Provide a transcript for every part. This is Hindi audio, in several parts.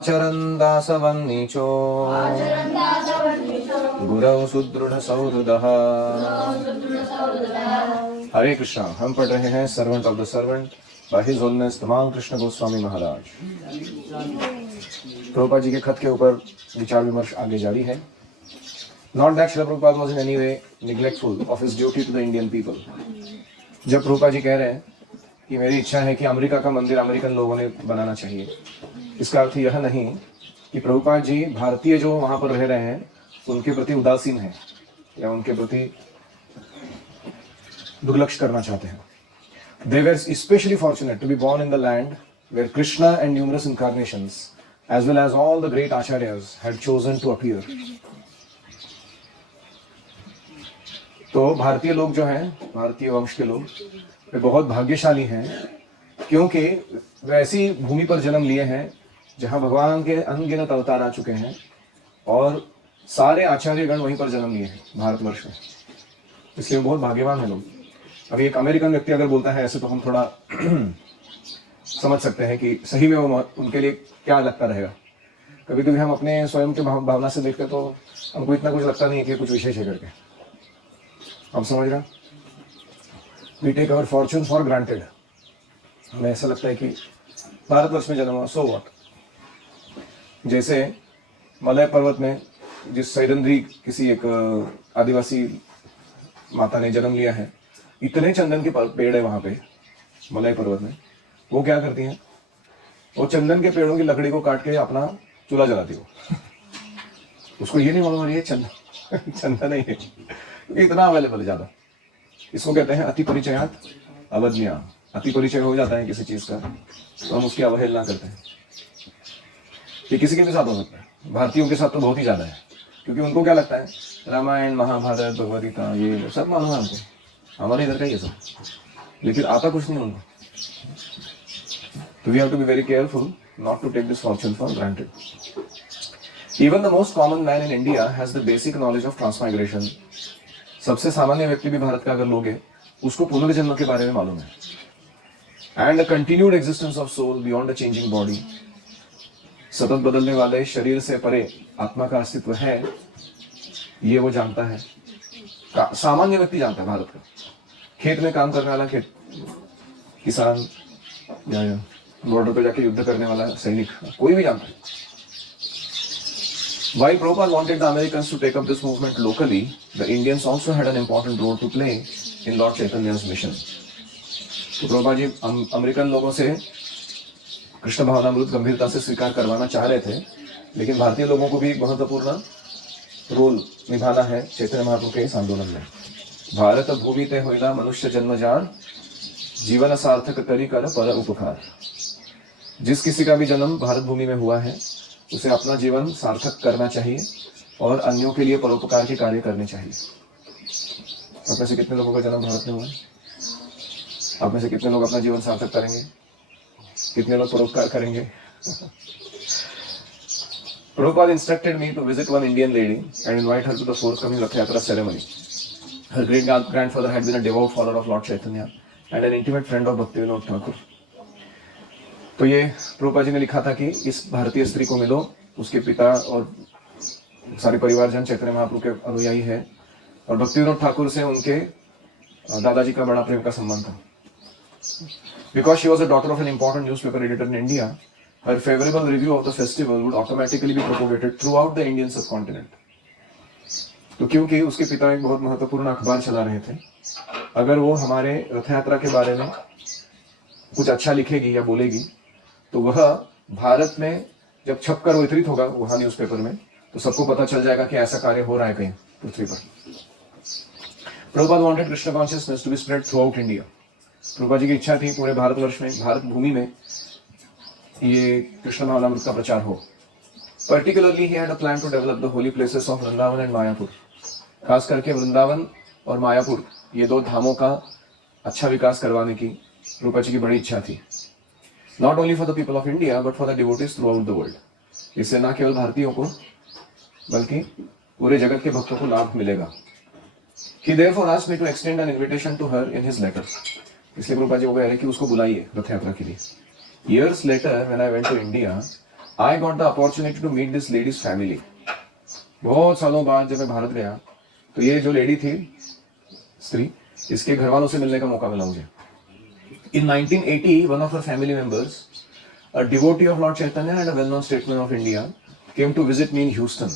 चरन्दासवन्नीचो गुरौ सुदृढ़ सौहृदः। हरे कृष्णा। हम पढ़ रहे हैं servant of the servant by his holiness तमाम कृष्ण गोस्वामी महाराज। प्रभुपाद जी के खत के ऊपर विचार विमर्श आगे जारी है। Not that Srila Prabhupada was in any way neglectful of his duty to the Indian people. जब प्रभुपाद जी कह रहे हैं कि मेरी इच्छा है कि अमेरिका का मंदिर अमेरिकन लोगों ने बनाना चाहिए, इसका अर्थ यह नहीं कि प्रभुपाद जी भारतीय जो वहां पर रह रहे हैं उनके प्रति उदासीन हैं या उनके प्रति दुर्लक्ष करना चाहते हैं। They were especially fortunate to be born in the land where Krishna and numerous incarnations, as well as all the great acharyas, had chosen to appear. तो भारतीय लोग जो हैं, भारतीय वंश के लोग, वे बहुत भाग्यशाली हैं क्योंकि वे ऐसी भूमि पर जन्म लिए हैं जहां भगवान के अनगिनत अवतार आ चुके हैं और सारे आचार्यगण वहीं पर जन्म लिए हैं भारतवर्ष में। इसलिए बहुत भाग्यवान हैं लोग। अभी एक अमेरिकन व्यक्ति अगर बोलता है ऐसे तो हम थोड़ा समझ सकते हैं कि सही में वो उनके लिए क्या लगता रहेगा। कभी कभी हम अपने स्वयं के भावना से देखते तो हमको इतना कुछ लगता नहीं है कि कुछ विशेष है करके। आप समझ रहे? We take our fortune for granted. हमें ऐसा लगता है कि भारतवर्ष में जन्म हुआ, सो व्हाट। जैसे मलय पर्वत में जिस सैरंध्री किसी एक आदिवासी माता ने जन्म लिया है, इतने चंदन के पेड़ है वहां पे मलय पर्वत में। वो क्या करती हैं? वो चंदन के पेड़ों की लकड़ी को काट के अपना चूल्हा जलाती हो। उसको ये नहीं मालूम ये चंदन चंदन नहीं है, इतना अवेलेबल है ज्यादा। इसको कहते हैं अति परिचयात अवज्ञा। अति परिचय हो जाता है किसी चीज का तो हम उसकी अवहेलना करते हैं। ये किसी के भी साथ हो सकता है, भारतीयों के साथ तो बहुत ही ज्यादा है, क्योंकि उनको क्या लगता है रामायण महाभारत भगवद गीता ये सब मालूम है हमको, हमारे इधर का ये सब, लेकिन आता कुछ नहीं उनको। तो we have to be very careful not to take this fortune for granted. Even the most common man in India has the basic knowledge of transmigration. सबसे सामान्य व्यक्ति भी भारत का अगर लोग है उसको पुनर्जन्म के बारे में मालूम है। And the continued existence of soul beyond the changing body. सतत बदलने वाले शरीर से परे आत्मा का अस्तित्व है, ये वो जानता है। सामान्य व्यक्ति जानता है भारत का। खेत में काम करने वाला किसान या बॉर्डर पर जाके युद्ध करने वाला सैनिक, कोई भी जानता है। While Prabhupada wanted the Americans to take up this movement locally, the Indians also had an important role to play in Lord Chaitanya's mission. तो प्रभुपाद जी अमेरिकन लोगों से कृष्ण भावनामृत गंभीरता से स्वीकार करवाना चाह रहे थे, लेकिन भारतीय लोगों को भी एक महत्वपूर्ण रोल निभाना है चैतन्य महाप्रभु के इस आंदोलन में। भारत भूमि ते होइला मनुष्य जन्मजान, जीवन सार्थक करी कर पर उपकार। जिस किसी का भी जन्म भारत भूमि में हुआ है उसे अपना जीवन सार्थक करना चाहिए और अन्यों के लिए परोपकार के कार्य करने चाहिए। आप में से कितने लोगों का जन्म भारत में हुआ है? आप में से कितने लोग अपना जीवन सार्थक करेंगे? कितने लोग परोपकार करेंगे? Prabhupada instructed me to visit one Indian lady and invite her to the forthcoming Rath Yatra ceremony. Her great grandfather had been a devout follower of Lord Chaitanya and an intimate friend of Bhaktivinoda Thakur. तो ये प्रभुपाद जी ने लिखा था कि इस भारतीय स्त्री को मिलो, उसके पिता और सारे परिवारजन चैतन्य महाप्रभु के अनुयायी है और भक्तिविनोद ठाकुर से उनके दादाजी का बड़ा प्रेम का संबंध था। Because she was a daughter of an important newspaper editor in India, her favorable review of the festival would automatically be propagated throughout the Indian subcontinent. तो क्योंकि उसके पिता एक बहुत महत्वपूर्ण अखबार चला रहे थे, अगर वो हमारे रथ यात्रा के बारे में कुछ अच्छा लिखेगी या बोलेगी तो वह भारत में जब छपकर वितरित होगा वहां न्यूज़पेपर में, तो सबको पता चल जाएगा कि ऐसा कार्य हो रहा है कहीं पृथ्वी पर। Prabhupada wanted Krishna consciousness to be spread throughout India. Prabhupada ji की इच्छा थी पूरे भारतवर्ष में, भारत भूमि में ये कृष्ण भावनामृत का प्रचार हो। Particularly he had a plan to develop the holy places of Vrindavan and Mayapur. खास करके वृंदावन और मायापुर ये दो धामों का अच्छा विकास करवाने की प्रभुपाद जी की बड़ी इच्छा थी। Not only for the people of India but for the devotees through out the world. इससे न केवल भारतीयों को बल्कि पूरे जगत के भक्तों को लाभ मिलेगा। He therefore asked me to extend an invitation to her in his letter. इसलिए प्रभुपाद जी को कह रहे कि उसको बुलाइए रथ यात्रा के लिए। Years later, when I went to India, I got the opportunity to meet this lady's family. बहुत सालों बाद जब मैं भारत गया तो ये जो लेडी थी, स्त्री, इसके घर वालों से मिलने का मौका मिला मुझे। इन 1980 one of her family members, a devotee of Lord Chaitanya and a well-known statesman of India, came to visit me in Houston।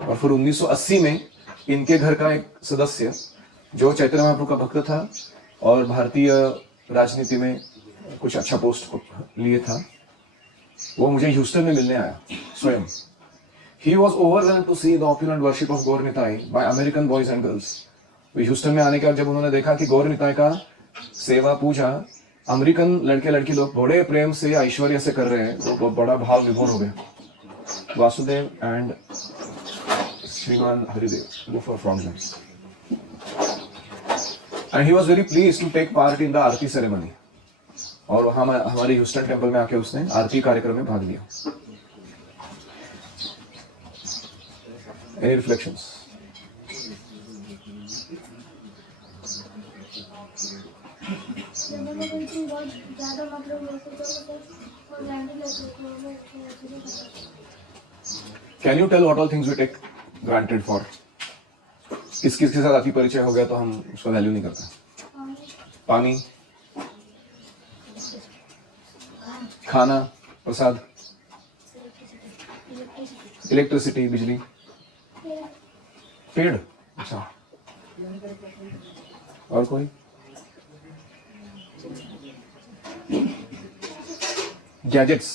और फिर 1980 में इनके घर का एक सदस्य जो चैतन्य महाप्रभु का भक्त था और भारतीय राजनीति में कुछ अच्छा पोस्ट लिए था, वो मुझे ह्यूस्टन में मिलने आया स्वयं। He was overwhelmed to see the opulent worship of Gaur Nitai by American boys and girls। Houston में आने के बाद जब उन्होंने देखा कि गौर निताई का सेवा पूजा अमेरिकन लड़के लड़की लोग बड़े प्रेम से ऐश्वर्य से कर रहे हैं, वो बड़ा भाव विभोर हो गया। वासुदेव एंड श्रीमान हरिदेव वो from them, and he was very pleased to take part in the aarti ceremony. और हम हमारे ह्यूस्टन टेम्पल में आके उसने आरती कार्यक्रम में भाग लिया। Any reflections? Can you tell what all things we take granted for? किस किस के साथ अति परिचय हो गया तो हम उसका वैल्यू नहीं करते। पानी, खाना, प्रसाद, इलेक्ट्रिसिटी, बिजली, पेड़, अच्छा, और कोई? गैजेट्स,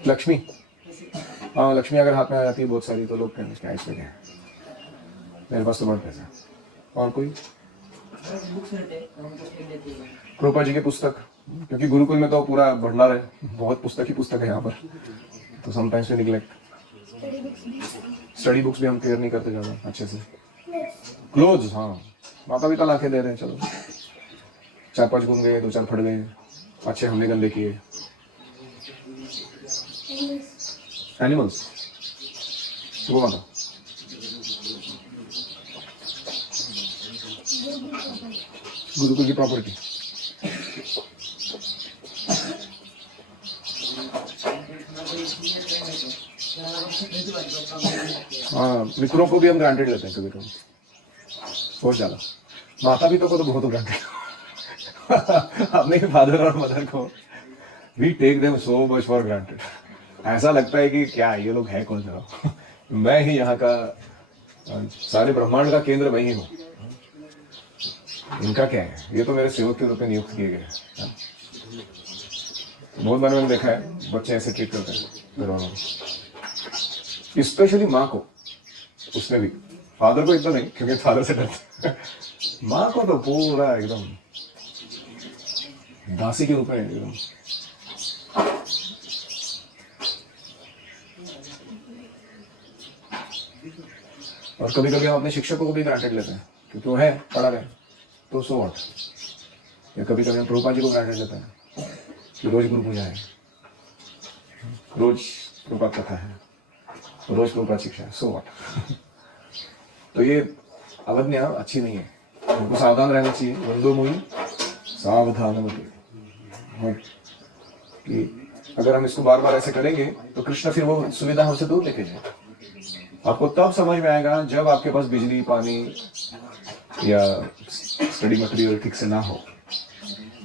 लक्ष्मी। हाँ, लक्ष्मी अगर हाथ में आ जाती है बहुत सारी तो लोग कहेंगे क्या इसमें क्या है, मेरे पास तो बहुत पैसा है। और कोई? कृपा जी की पुस्तक, क्योंकि गुरुकुल में तो पूरा भंडार है, बहुत पुस्तक ही पुस्तक है यहाँ पर, तो sometimes we neglect. Study books भी हम केयर नहीं करते ज़्यादा अच्छे से। क्लोथ्स, हाँ, माता पिता लाके दे रहे हैं, चलो 4-5 घूम गए, 2-4 फट गए, अच्छे हमने गंदे किए। एनिमल्स, गो माता, गुरुकुल की प्रॉपर्टी। हाँ, मित्रों को भी हम ग्रांटेड लेते हैं कभी कभी, बहुत ज्यादा। माता पिता को तो बहुत ग्रांटेड अपने फादर और मदर को we take them so much for granted. ऐसा लगता है कि क्या ये लोग है कौन सा मैं ही यहाँ का, सारे ब्रह्मांड का केंद्र मैं ही हूँ, इनका क्या है, ये तो मेरे सेवक के रूप में नियुक्त किए गए हैं। बहुत बार मैंने देखा है बच्चे ऐसे ट्रीट करते हैं घर वालों को, स्पेशली माँ को, उसमें भी फादर को इतना नहीं क्योंकि फादर से डरते माँ को तो पूरा एकदम दासी के रूप में एकदम। और कभी कभी हम अपने शिक्षकों को भी ग्रांटेड लेते हैं क्योंकि वो है पढ़ा रहे तो सो व्हाट। या कभी कभी हम प्रभुपाद जी को ग्रांटेड लेते हैं कि रोज गुरु पूजा है, रोज प्रभुपाद कथा है, रोज प्रभुपाद शिक्षा है, सो व्हाट। तो ये अवज्ञा अच्छी नहीं है, हमको सावधान रहना चाहिए। वंदो मुई सावधान कि अगर हम इसको बार बार ऐसे करेंगे तो कृष्ण फिर वो सुविधा हमसे दूर लेके जाए। आपको तब समझ में आएगा जब आपके पास बिजली, पानी या स्टडी मटेरियल ठीक से ना हो,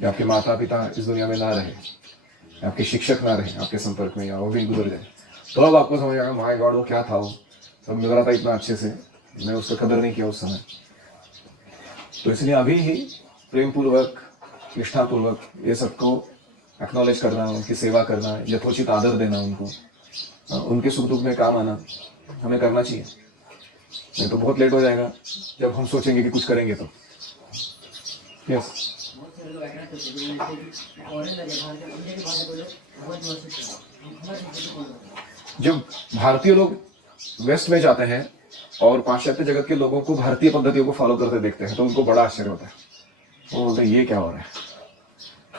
या आपके माता पिता इस दुनिया में ना रहे, या आपके शिक्षक ना रहे आपके संपर्क में, या वो भी गुजर जाए, तो अब आपको समझ आएगा माय गॉड वो क्या था, वो सब मिल रहा था इतना अच्छे से, मैं उसका कदर नहीं किया उस समय। तो इसलिए अभी ही प्रेम पूर्वक, निष्ठा पूर्वक ये सबको एक्नॉलेज करना, उनकी सेवा करना, यथोचित आदर देना, उनको उनके सुख दुख में काम आना हमें करना चाहिए। नहीं तो बहुत लेट हो जाएगा जब हम सोचेंगे कि कुछ करेंगे तो। यस, जब भारतीय लोग वेस्ट में जाते हैं और पाश्चात्य जगत के लोगों को भारतीय पद्धतियों को फॉलो करते देखते हैं तो उनको बड़ा आश्चर्य होता है। वो बोलते हैं ये क्या हो रहा है,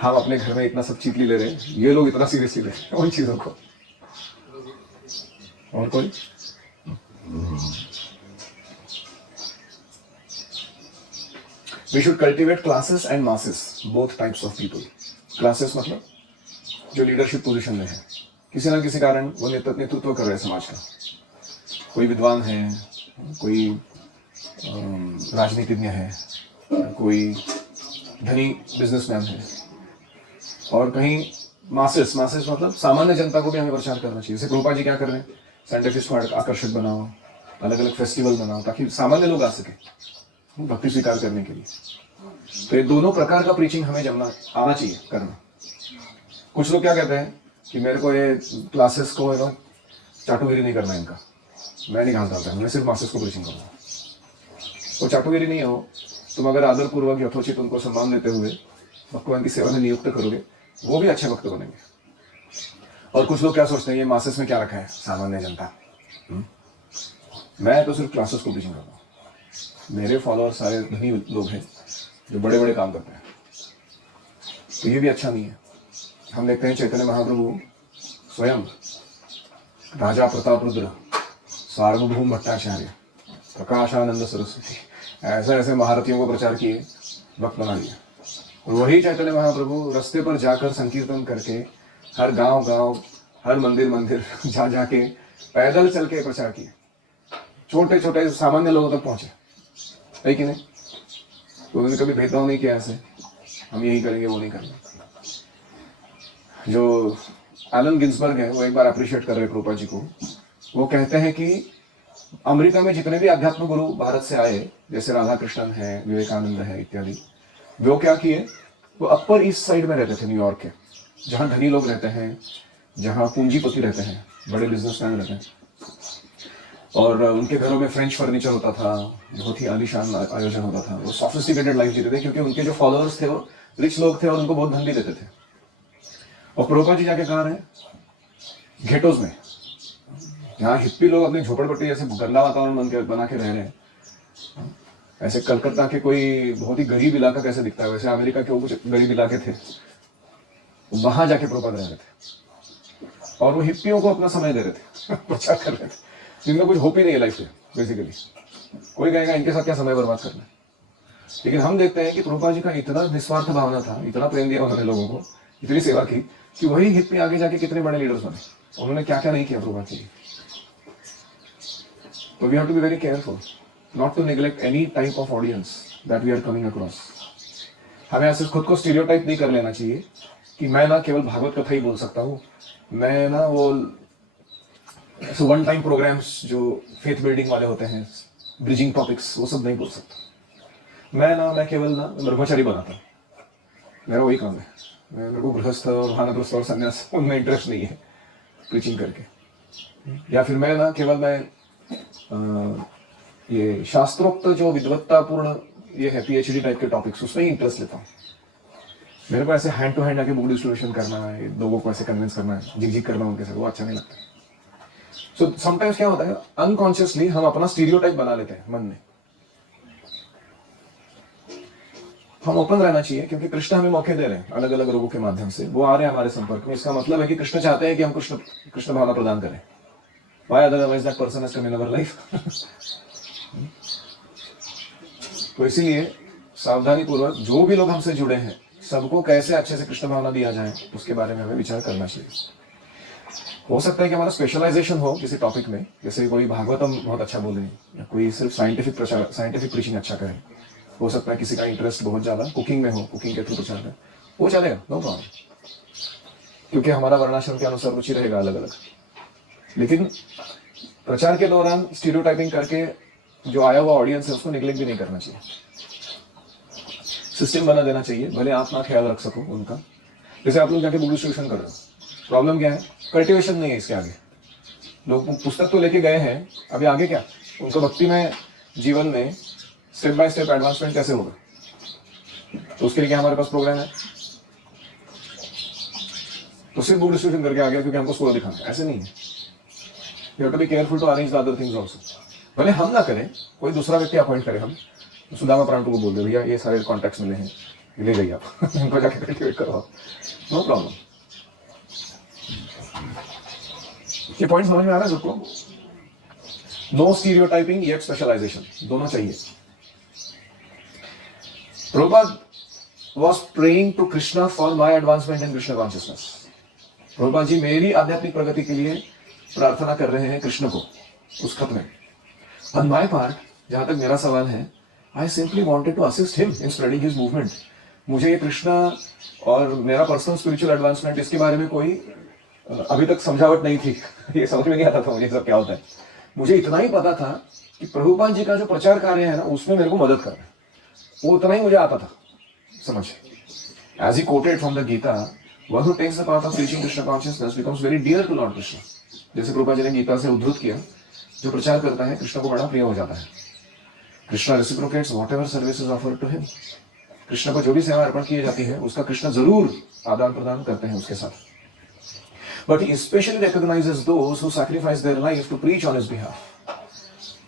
हम अपने घर में इतना सब चीटली ले रहे हैं, ये लोग इतना सीरियसली ले रहे हैं उन चीजों को। और कोई? We should cultivate classes and masses, both types of people. Classes मतलब जो लीडरशिप पोजीशन में है, किसी ना किसी कारण वो नेतृत्व कर रहे हैं समाज का। कोई विद्वान है, कोई राजनीतिज्ञ है, कोई धनी बिजनेसमैन है, और कहीं मासेस मतलब सामान्य जनता को भी हमें प्रचार करना चाहिए। जैसे प्रभुपाद जी क्या कर रहे हैं, साइंटिफिक को आकर्षक बनाओ, अलग अलग फेस्टिवल बनाओ ताकि सामान्य लोग आ सके भक्ति स्वीकार करने के लिए। तो ये दोनों प्रकार का प्रीचिंग हमें जमना आना चाहिए करना। कुछ लोग क्या कहते हैं कि मेरे को ये क्लासेस को चाटुगिरी नहीं करना है इनका, मैं नहीं घास डालता, मैं सिर्फ मासेस को प्रीचिंग करूँगा। वो चाटुगिरी नहीं हो, तुम अगर आदर पूर्वक यथोचित उनको सम्मान देते हुए भगवान की सेवा में नियुक्त करोगे, वो भी अच्छे भक्त बनेंगे। और कुछ लोग क्या सोचते हैं, ये मासेस में क्या रखा है सामान्य जनता, मैं तो सिर्फ क्लासेस को प्रीचिंग करता हूँ, मेरे फॉलोअर्स सारे धनी लोग हैं जो बड़े बड़े काम करते हैं। तो ये भी अच्छा नहीं है। हम देखते हैं चैतन्य महाप्रभु स्वयं राजा प्रताप रुद्र, सार्वभौम भट्टाचार्य, प्रकाशानंद सरस्वती, ऐसे ऐसे महारथियों को प्रचार किए, भक्त बना लिया। और वही चैतन्य महाप्रभु रास्ते पर जाकर संकीर्तन करके हर गांव हर मंदिर जा जाके पैदल चल के प्रचार किए, छोटे छोटे सामान्य लोगों तक पहुंचे, है कि नहीं? तो उन्होंने कभी भेदभाव नहीं किया ऐसे, हम यही करेंगे वो नहीं करेंगे। जो एलन गिन्सबर्ग है वो एक बार अप्रिशिएट कर रहे प्रभुपाद जी को, वो कहते हैं कि अमेरिका में जितने भी अध्यात्म गुरु भारत से आए, जैसे राधा कृष्णन है, विवेकानंद है इत्यादि, वो क्या किए, वो अपर ईस्ट साइड में रहते थे न्यूयॉर्क के, जहाँ धनी लोग रहते हैं, जहाँ पूंजीपति रहते हैं, बड़े बिजनेसमैन रहते हैं, और उनके घरों में फ्रेंच फर्नीचर होता था, बहुत ही आलीशान आयोजन होता था। वो सोफिस्टिकेटेड लाइफ जीते थे क्योंकि उनके जो फॉलोअर्स थे वो रिच लोग थे और उनको बहुत धन भी देते थे। और प्रभुपाद जी जाके कहाँ रहे, घेटोज में, जहाँ हिप्पी लोग अपने झोपड़पट्टी जैसे गंदा वातावरण बना के रह रहे हैं। ऐसे कलकत्ता के कोई बहुत ही गरीब इलाका कैसे दिखता है, वैसे अमेरिका के वो कुछ गरीब इलाके थे, वहां जाके प्रभुपाद रह रहे थे और वो हिप्पियों को अपना समय दे रहे थे, प्रचार कर रहे थे, जिनका कुछ होप ही नहीं है लाइफ में बेसिकली। कोई कहेगा इनके साथ क्या समय बर्बाद करना है। लेकिन हम देखते हैं कि प्रभुपाद जी का इतना निस्वार्थ भावना था, इतना प्रेम दिया उन्होंने लोगों को, इतनी सेवा की, कि वही हिप्पी आगे जाके कितने बड़े लीडर्स बने। उन्होंने क्या क्या नहीं किया प्रभुपाद जी। तो we have to be very careful not to neglect any type of audience that we are coming across. हमें ऐसे खुद को स्टीरियोटाइप नहीं कर लेना चाहिए कि मैं ना केवल भागवत कथा ही बोल सकता हूँ, मैं ना वो वन टाइम प्रोग्राम्स जो फेथ बिल्डिंग वाले होते हैं, ब्रिजिंग टॉपिक्स, वो सब नहीं बोल सकता। मैं केवल ब्रह्मचारी बनाता हूँ, मेरा वही काम है। मेरे को गृहस्थ और वानप्रस्थ और संन्यास उनमें इंटरेस्ट नहीं है प्रीचिंग करके। या फिर मैं केवल ये शास्त्रोक्त जो विद्वत्तापूर्ण ये है पीएचडी टाइप के टॉपिक्स, उसमें ही इंटरेस्ट लेता हूँ। मेरे को ऐसे हैंड टू हैंड आके बुक डिस्ट्रीब्यूशन करना है, लोगों को ऐसे कन्विंस करना है, झिक करना उनके साथ, वो अच्छा नहीं लगता। सो समटाइम्स क्या होता है, अनकॉन्शियसली हम अपना स्टीरियोटाइप बना लेते हैं मन में। हम ओपन रहना चाहिए क्योंकि कृष्ण हमें मौके दे रहे हैं अलग अलग लोगों के माध्यम से, वो आ रहे हैं हमारे संपर्क में। इसका मतलब है कि कृष्ण चाहते हैं कि हम कृष्ण भावना प्रदान करें। Why otherwise that person has come in our life? तो इसीलिए सावधानी पूर्वक जो भी लोग हमसे जुड़े हैं, सबको कैसे अच्छे से कृष्ण भावना दिया जाए, उसके बारे में हमें विचार करना चाहिए। हो सकता है कि हमारा स्पेशलाइजेशन हो किसी टॉपिक में, जैसे कोई भागवतम बहुत अच्छा बोले या कोई सिर्फ साइंटिफिक प्रीचिंग अच्छा करे। हो सकता है किसी का इंटरेस्ट बहुत ज्यादा कुकिंग में हो, कुकिंग के थ्रू प्रचार करें, वो चलेगा, नो प्रॉब्लम, क्योंकि हमारा वर्णाश्रम के अनुसार रुचि रहेगा अलग अलग। लेकिन प्रचार के दौरान स्टीरियोटाइपिंग करके जो आया हुआ ऑडियंस है उसको निगलेक्ट भी नहीं करना चाहिए। सिस्टम बना देना चाहिए, भले आप ना ख्याल रख सको उनका। जैसे आप लोग जाके बुक डिस्ट्रीब्यूशन कर रहे हो, प्रॉब्लम क्या है, कल्टिवेशन नहीं है इसके आगे। लोग पुस्तक तो लेके गए हैं, अभी आगे क्या, उनको भक्ति में जीवन में स्टेप बाय स्टेप एडवांसमेंट कैसे होगा, तो उसके लिए क्या हमारे पास प्रोग्राम है। तो सिर्फ बुक डिस्ट्रीब्यूशन करके आ गया क्योंकि हमको स्कोर दिखाना है, ऐसे नहीं है। You have to be careful to arrange the other things also. भले हम ना करें, कोई दूसरा व्यक्ति अपॉइंट करे, हम सुदामा प्रांतु को बोल दे भैया ये सारे कॉन्टैक्ट्स मिले हैं, ले जाइए आप इनको जाके कल्टिवेट करो, नो प्रॉब्लम। ये पॉइंट समझ में आ रहा है सबको? नो स्टीरियोटाइपिंग येट स्पेशलाइजेशन, दोनों चाहिए। Prabhupada was praying to Krishna for my advancement in Krishna consciousness. Prabhupada ji मेरी आध्यात्मिक प्रगति के लिए प्रार्थना कर रहे हैं कृष्ण को उस खत में। ऑन माय पार्ट, जहां तक मेरा सवाल है, I simply wanted to assist him in spreading his movement. मुझे ये कृष्णा और मेरा पर्सनल स्पिरिचुअल एडवांसमेंट, इसके बारे में कोई अभी तक समझावट नहीं थी। ये समझ में नहीं आता था मुझे सब क्या होता है। मुझे इतना ही पता था कि प्रभुपाद जी का जो प्रचार कार्य है ना, उसमें मेरे को मदद करना है, वो उतना ही मुझे आता था समझ। As he quoted from the Gita, one who takes the path of reaching Krishna consciousness becomes very dear to Lord Krishna. जैसे प्रभुपाद जी ने गीता से उद्धृत किया, जो प्रचार करता है कृष्ण को बड़ा प्रिय हो जाता है। Krishna reciprocates whatever services offered to him. Krishna को जो भी सेवा अर्पण की जाती है उसका कृष्ण जरूर आदान प्रदान करते हैं उसके साथ। But he specially recognises those who sacrifice their life to preach on his behalf.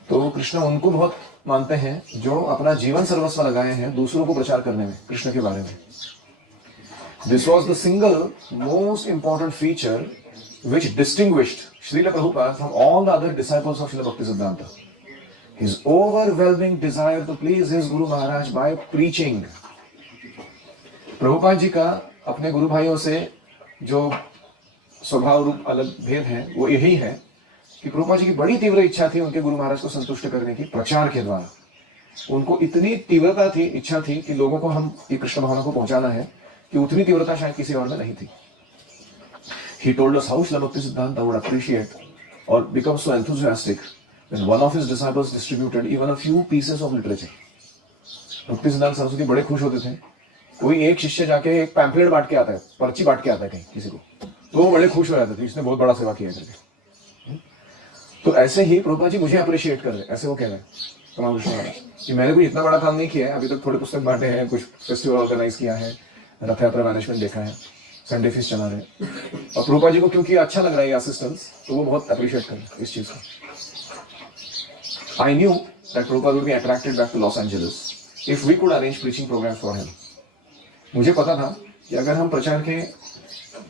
तो कृष्ण उनको बहुत मानते हैं जो अपना जीवन सर्वस्व लगाए हैं दूसरों को प्रचार करने में कृष्ण के बारे में। This was the single most important feature which distinguished Srila Prabhupada from all the other disciples of Srila Bhaktisiddhanta. His overwhelming desire to please his Guru Maharaj by preaching. Prabhupada ji का अपने गुरु भाइयों से जो स्वभाव रूप अलग भेद है वो यही है कि प्रभुपाद जी की बड़ी तीव्र इच्छा थी उनके गुरु महाराज को संतुष्ट करने की प्रचार के द्वारा। उनको इतनी तीव्रता थी, इच्छा थी कि लोगों को हम ये कृष्ण भावना को पहुंचाना है कि उतनी तीव्रता शायद किसी और में नहीं थी। He told us how Srila Bhaktisiddhanta would appreciate or become so enthusiastic when one of his disciples distributed even a few pieces of literature. भक्तिसिद्धांत Saraswati बड़े खुश होते थे, कोई एक शिष्य जाके एक पैम्पलेट बांट के आता है, पर्ची बांट के आता है कहीं किसी को, तो वो बड़े खुश हो जाते थे, इसने बहुत बड़ा सेवा किया करके। तो ऐसे ही प्रभुपाद जी मुझे अप्रिशिएट कर रहे, ऐसे वो कह रहे हैं तमाम विष्णु महाराज कि मैंने कोई इतना बड़ा काम नहीं किया है, अभी तक थोड़े पुस्तक बांटे हैं, कुछ फेस्टिवल ऑर्गेनाइज किया है, रथ यात्रा मैनेजमेंट देखा है, संडे फीस चला रहे। और प्रभुपाद जी को क्योंकि अच्छा लग रहा है ये असिस्टेंस, तो वो बहुत अप्रिशिएट कर रहे हैं इस चीज को। I knew that Prabhupada would be attracted back to Los Angeles if we could arrange preaching programmes for him. मुझे पता था कि अगर हम प्रचार के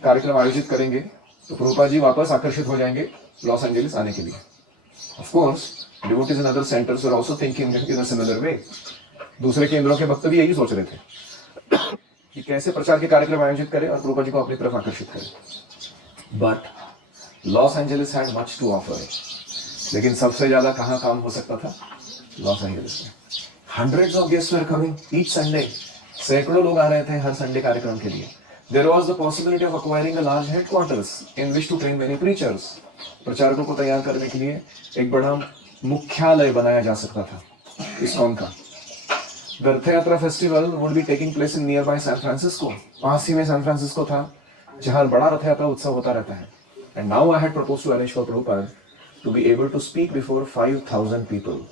कार्यक्रम आयोजित करेंगे तो प्रभुपाद जी वापस आकर्षित हो जाएंगे लॉस एंजलिस आने के लिए। Of course devotees in other centres were also thinking in a similar way. दूसरे केंद्रों के भक्त भी यही सोच रहे थे कि कैसे प्रचार के कार्यक्रम आयोजित करें और प्रभुपाद जी को अपनी तरफ आकर्षित करें। But Los Angeles had much to offer. लेकिन सबसे ज्यादा कहाँ काम हो सकता था? लॉस एंजलिस में। Hundreds of guests were coming each Sunday. सैकड़ों लोग आ रहे थे हर संडे कार्यक्रम के लिए। There was the possibility of acquiring a large headquarters in which to train many preachers. प्रचारकों को तैयार करने के लिए एक बड़ा मुख्यालय बनाया जा सकता था इस्कॉन का। The Rath Yatra festival would be taking place in nearby San Francisco. पास ही में सैन फ्रांसिस्को था जहां बड़ा रथ यात्रा उत्सव होता रहता है। And now I had proposed to arrange for Prabhupada to be able to speak before 5,000 people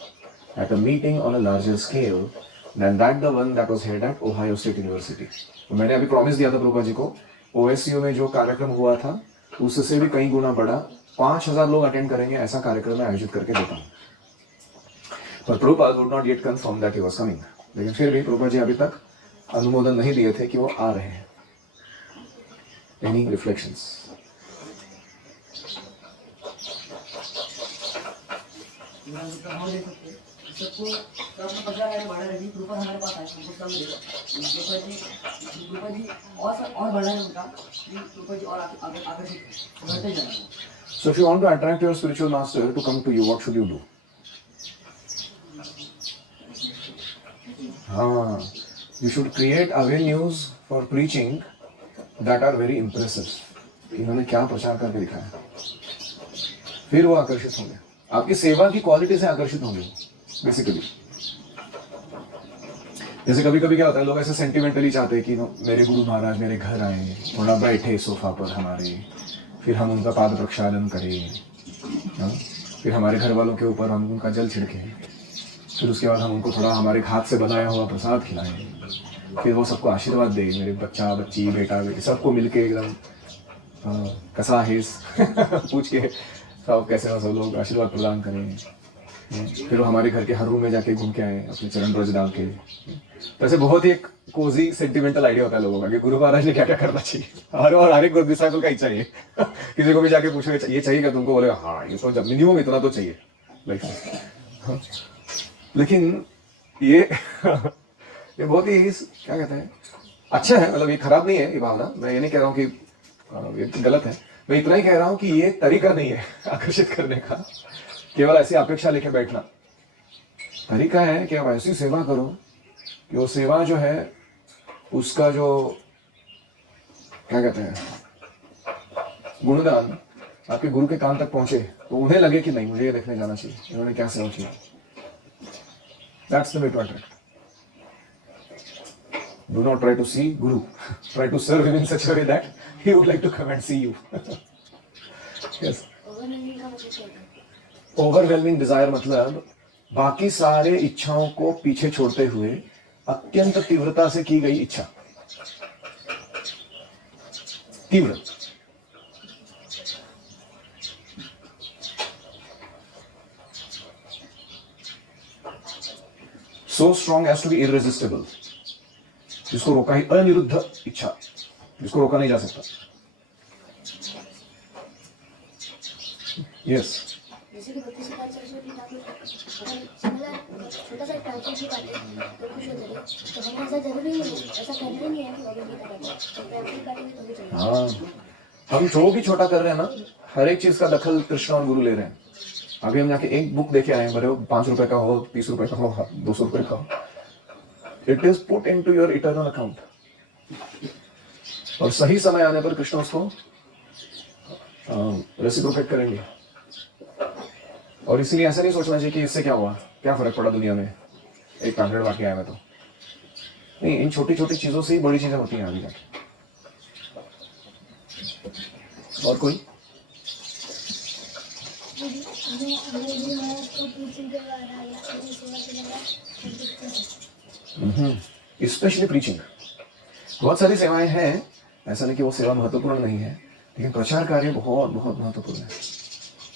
at a meeting on a larger scale than that the one that was held at Ohio State University. तो मैंने अभी प्रॉमिस दिया था प्रभुपाद जी को, ओएसयू में जो कार्यक्रम हुआ था उससे भी कई गुना बड़ा 5,000 लोग अटेंड करेंगे ऐसा कार्यक्रम मैं आयोजित करके देता हूँ। पर Prabhupada would not yet confirm that he was coming. लेकिन फिर भी प्रभुपाद जी अभी तक अनुमोदन नहीं दिए थे कि वो आ रहे हैं। Any reflections? सबको तो अपना बचा है बढ़ा रही कृपा हमारे पास है, हमको सब मिलेगा। कृपा जी और बढ़ा है उनका, कृपा जी और आकर्षित बढ़ते जाना। So if you want to attract your spiritual master to come to you, what should you do? You should create avenues for preaching that are very impressive. इन्होंने क्या प्रचार करके दिखाया, फिर वो आकर्षित होंगे, आपकी सेवा की क्वालिटी से आकर्षित होंगे बेसिकली। जैसे कभी कभी क्या होता है, लोग ऐसे सेंटिमेंटली चाहते हैं कि मेरे गुरु महाराज मेरे घर आए, थोड़ा बैठे सोफा पर हमारे, फिर हम उनका पाद प्रक्षालन करें, फिर हमारे घर वालों के ऊपर हम उनका जल छिड़कें, फिर उसके बाद हम उनको थोड़ा हमारे हाथ से बनाया हुआ प्रसाद खिलाएं, फिर वो सबको आशीर्वाद दे, मेरे बच्चा बच्ची बेटा बेटी सबको मिलके एकदम कैसा है पूछ के सब कैसे हो, सब लोग आशीर्वाद प्रदान करें। फिर वो हमारे घर के हर रूम में जाके घूम के आए अपने चरण ब्रज डाल के। तो ऐसे बहुत ही एक कोजी सेंटिमेंटल आइडिया होता है लोगों का कि गुरु महाराज ने क्या क्या करना चाहिए, और हर एक गुरु डिसाइपल का ही चाहिए। किसी को भी जाके पूछो ये चाहिए क्या तुमको, बोलेगा हाँ ये तो जब मिनिमम इतना तो चाहिए। लेकिन ये बहुत ही क्या कहते हैं, अच्छा है, मतलब ये खराब नहीं है ये भावना। मैं ये नहीं कह रहा हूँ कि ये गलत है। मैं इतना ही कह रहा हूं कि ये तरीका नहीं है आकर्षित करने का, केवल ऐसी अपेक्षा लेके बैठना। तरीका है कि आप ऐसी सेवा करो कि वो सेवा जो है उसका जो क्या कहते हैं गुणगान आपके गुरु के कान तक पहुंचे, तो उन्हें लगे कि नहीं मुझे ये देखने जाना चाहिए, इन्होंने क्या सेवा की। That's the way to attract. Do not try to see Guru. Try to serve him in such a way that he would like to come and see you. Yes. Overwhelming desire मतलब बाकी सारे इच्छाओं को पीछे छोड़ते हुए अत्यंत तीव्रता से की गई इच्छा। तीव्र। So strong as to be irresistible. जिसको रोका ही, अनिरुद्ध इच्छा, जिसको रोका नहीं जा सकता। यस। जैसे कि भक्ति सिद्धांत सरस्वती ठाकुर अगर छोटा सा टाइटल भी पाते तो खुश हो जाएंगे। तो हमें ऐसा जरूरी नहीं है, ऐसा करना ही नहीं है कि भगवत गीता पढ़े, तो टाइटल काटेंगे तो भी चलेगा। हाँ, हम जो भी छोटा कर रहे हैं ना, हर एक चीज का दखल कृष्ण और गुरु ले रहे हैं। अभी हम जाके एक बुक देखे आए हैं, भले वो 5 रुपए का हो, 30 रुपए का हो, 200 रुपए का हो, it is put into your eternal account. और सही समय आने पर कृष्ण उसको रेसिप्रोकेट करेंगे। और इसीलिए ऐसा नहीं सोचना चाहिए कि इससे क्या हुआ, क्या फर्क पड़ा दुनिया में, एक पैम्फलेट बांट के आया मैं तो नहीं। इन छोटी छोटी चीजों से ही बड़ी चीजें होती हैं आगे जाके। और कोई स्पेशली प्रीचिंग। बहुत सारी सेवाएं हैं, ऐसा नहीं कि वो सेवा महत्वपूर्ण नहीं है, लेकिन प्रचार कार्य बहुत बहुत महत्वपूर्ण है।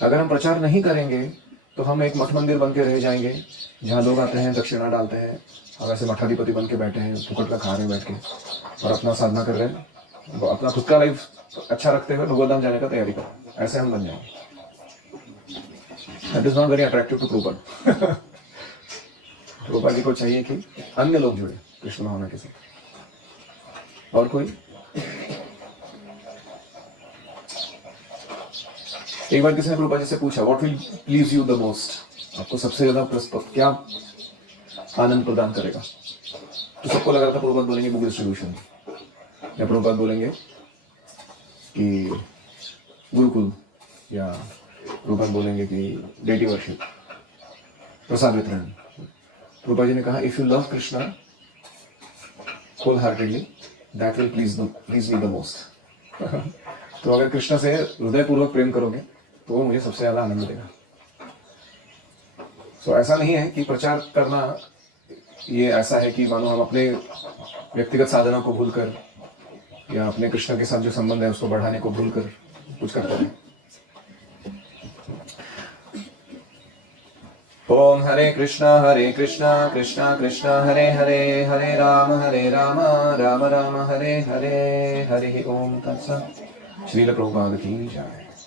अगर हम प्रचार नहीं करेंगे तो हम एक मठ मंदिर बन के रह जाएंगे, जहाँ लोग आते हैं, दक्षिणा डालते हैं, हम ऐसे मठाधिपति बन के बैठे हैं, फुकट का खा रहे हैं बैठ के और अपना साधना कर रहे हैं, अपना खुद का लाइफ अच्छा रखते हुए भगवत धाम जाने का तैयारी करो। ऐसे हम बन जाएंगे। That is not very attractive to Prabhupada. Prabhupada ji को चाहिए कि अन्य लोग जुड़े कृष्ण भावना के साथ। और कोई? एक बार किसी ने प्रभुपाद जी से पूछा, what will please you the most, आपको सबसे ज्यादा क्या आनंद प्रदान करेगा? तो सबको लग रहा था प्रभुपाद बोलेंगे बुक डिस्ट्रीब्यूशन, या प्रभुपाद बोलेंगे कि गुरुकुल, या प्रभुपाद बोलेंगे कि डेटी वर्शिप, प्रसाद वितरण। प्रभुपाद जी ने कहा, if you love Krishna wholeheartedly that will please me the most. तो अगर कृष्ण से हृदयपूर्वक प्रेम करोगे तो वो मुझे सबसे ज्यादा आनंद देगा। सो ऐसा नहीं है कि प्रचार करना ये ऐसा है कि मानो हम अपने व्यक्तिगत साधना को भूलकर या अपने कृष्ण के साथ जो संबंध है उसको बढ़ाने को भूलकर कुछ करते हैं। ओम हरे कृष्णा कृष्णा कृष्णा हरे हरे, हरे राम राम राम हरे हरे, हरि ओम तत्सत्। श्रील प्रभुपाद की जय।